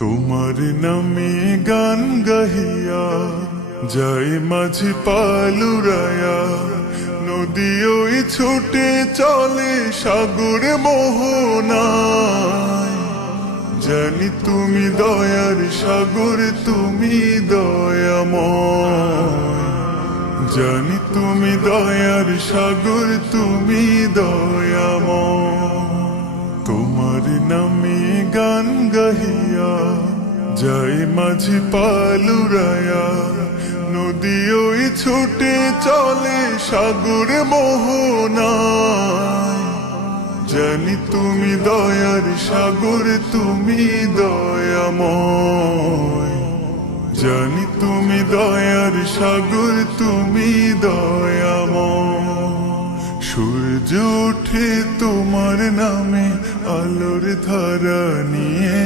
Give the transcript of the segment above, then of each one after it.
তোমার নামে গান গাহিয়া যায় মাঝি পালুরায়া, নদী ওই ছুটে চলে সাগরে মোহনায়। জানি তুমি দয়ার সাগর, তুমি দয়াময়। জানি তুমি দয়ার সাগর, তুমি দয়াময়। তোমার নামে গান গাহিয়া যায় মাঝি পালুরায়া, নদী ওই ছুটে চলে সাগরে মোহনায়। জানি তুমি দয়ার সাগর, তুমি দয়াময়। জানি তুমি দয়ার সাগর, তুমি দয়াময়। সূর্য ওঠে তোমার নামে আলোর ধারা নিয়ে,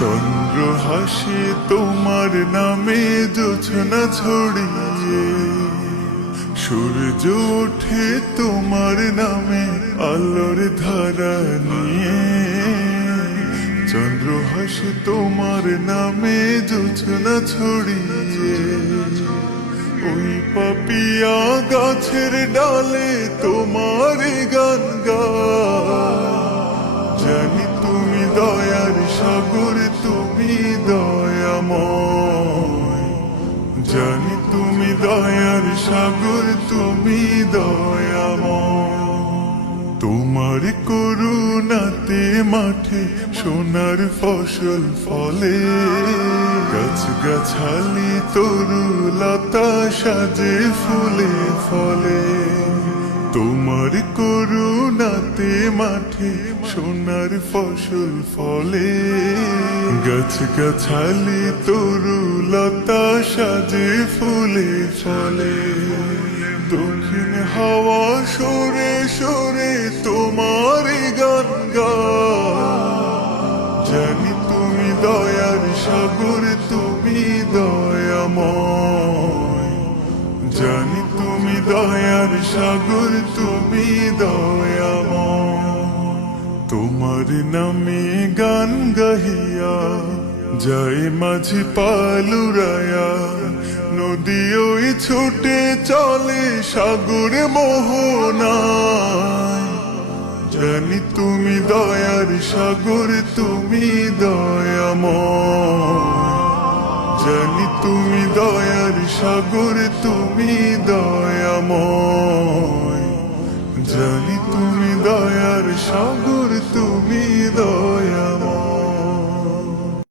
চন্দ্র হাসে তোমার নামে জোছনা ছড়িয়ে। সূর্য ওঠে তোমার নামে আলোর ধারা নিয়ে, চন্দ্র হাসে তোমার নামে জোছনা ছড়িয়ে। ওই পাপিয়া গাছের ডালে তোমার গান গায়। জানি তুমি দয়ার সাগর, তুমি দয়াময়। জানি তুমি দয়ার সাগর, তুমি দয়াময়। তোমার করুণাতে মাঠে সোনার ফসল ফলে, গাছ গাছালি তরুলতা সাজে ফুলে ফলে। তোমার করুণাতে মাঠে সোনার ফসল ফলে, গাছ গাছালি তরুলতা সাজে ফুলে ফলে। দক্ষিণ হাওয়া সরে সরে তোমার গান গায়। জানি তুমি দয়ার সাগর, তুমি দয়াময়। জানি তুমি দয়ার সাগর, তুমি দয়াময়। তোমার নামে গান গাহিয়া যায় মাঝি পালুরায়া, নদী ওই ছুটে চলে সাগরে মোহনায়। জানি তুমি দয়ার সাগর, তুমি দয়াময়। জানি তুমি দয়ার সাগর, তুমি দয়াময়। জানি তুমি দয়ার সাগর, তুমি দয়াময়।